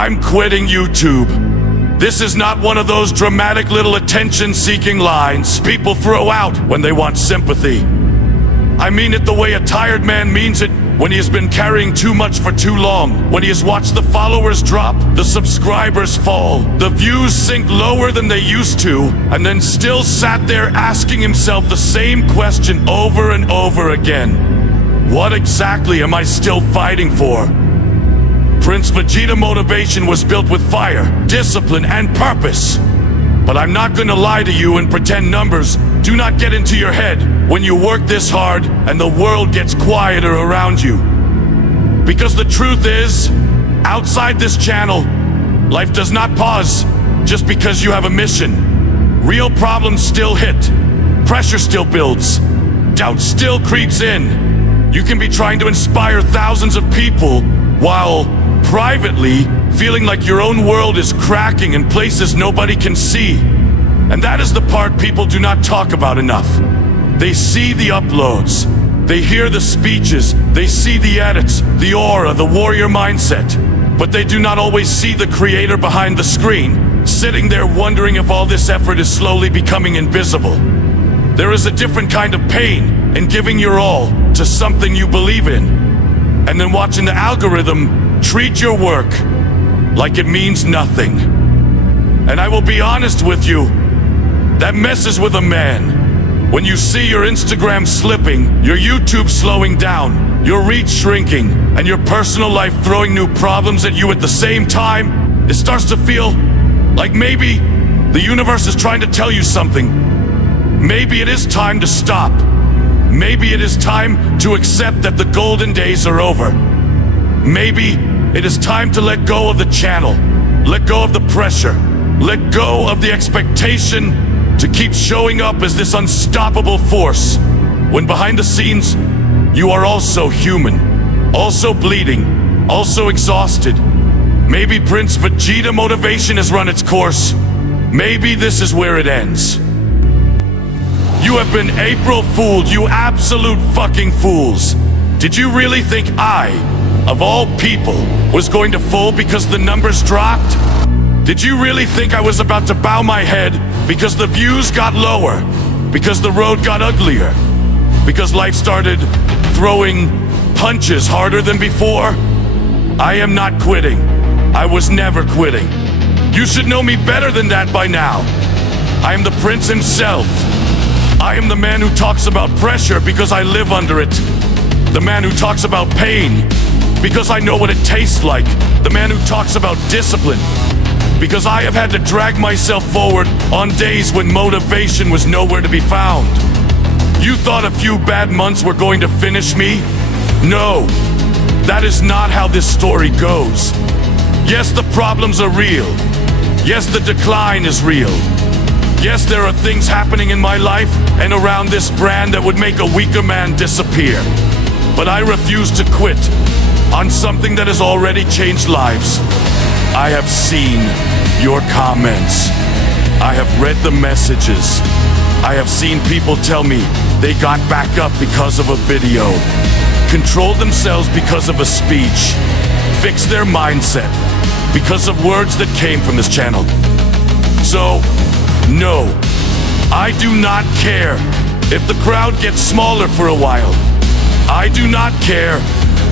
I'm quitting YouTube. This is not one of those dramatic little attention-seeking lines people throw out when they want sympathy. I mean it the way a tired man means it when he has been carrying too much for too long, when he has watched the followers drop, the subscribers fall, the views sink lower than they used to, and then still sat there asking himself the same question over and over again. What exactly am I still fighting for? Prince Vegeta Motivation was built with fire, discipline, and purpose. But I'm not gonna lie to you and pretend numbers do not get into your head when you work this hard and the world gets quieter around you. Because the truth is, outside this channel, life does not pause just because you have a mission. Real problems still hit, pressure still builds, doubt still creeps in. You can be trying to inspire thousands of people while privately feeling like your own world is cracking in places nobody can see. And that is the part people do not talk about enough. They see the uploads, they hear the speeches, they see the edits, the aura, the warrior mindset, but they do not always see the creator behind the screen, sitting there wondering if all this effort is slowly becoming invisible. There is a different kind of pain in giving your all to something you believe in, and then watching the algorithm treat your work like it means nothing. And I will be honest with you, that messes with a man. When you see your Instagram slipping, your YouTube slowing down, your reach shrinking, and your personal life throwing new problems at you at the same time, it starts to feel like maybe the universe is trying to tell you something. Maybe it is time to stop. Maybe it is time to accept that the golden days are over. Maybe it is time to let go of the channel, let go of the pressure, let go of the expectation to keep showing up as this unstoppable force, when behind the scenes, you are also human, also bleeding, also exhausted. Maybe Prince Vegeta Motivation has run its course. Maybe this is where it ends. You have been April fooled, you absolute fucking fools. Did you really think I, of all people, was going to fall because the numbers dropped? Did you really think I was about to bow my head because the views got lower, because the road got uglier, because life started throwing punches harder than before? I am not quitting. I was never quitting. You should know me better than that by now. I am the prince himself. I am the man who talks about pressure because I live under it. The man who talks about pain because I know what it tastes like. The man who talks about discipline because I have had to drag myself forward on days when motivation was nowhere to be found. You thought a few bad months were going to finish me? No, that is not how this story goes. Yes, the problems are real. Yes, the decline is real. Yes, there are things happening in my life and around this brand that would make a weaker man disappear. But I refuse to quit on something that has already changed lives. I have seen your comments. I have read the messages. I have seen people tell me they got back up because of a video, controlled themselves because of a speech, fixed their mindset because of words that came from this channel. So, no, I do not care if the crowd gets smaller for a while. I do not care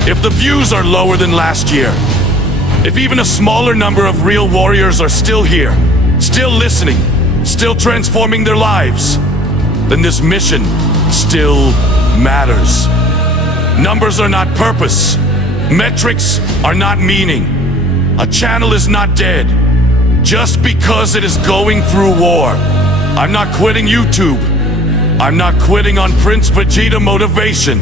if the views are lower than last year. If even a smaller number of real warriors are still here, still listening, still transforming their lives, then this mission still matters. Numbers are not purpose. Metrics are not meaning. A channel is not dead just because it is going through war. I'm not quitting YouTube. I'm not quitting on Prince Vegeta Motivation.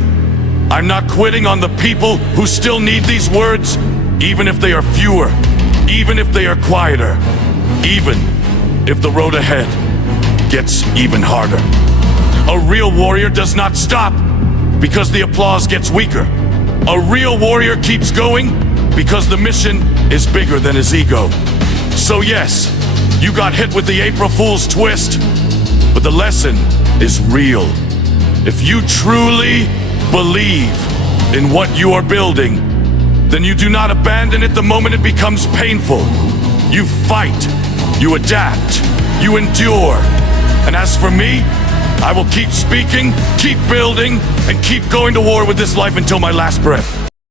I'm not quitting on the people who still need these words, even if they are fewer, even if they are quieter, even if the road ahead gets even harder. A real warrior does not stop because the applause gets weaker. A real warrior keeps going because the mission is bigger than his ego. So yes, you got hit with the April Fool's twist, but the lesson is real. If you truly believe in what you are building, then you do not abandon it the moment it becomes painful. You fight, you adapt, you endure. And as for me, I will keep speaking, keep building, and keep going to war with this life until my last breath.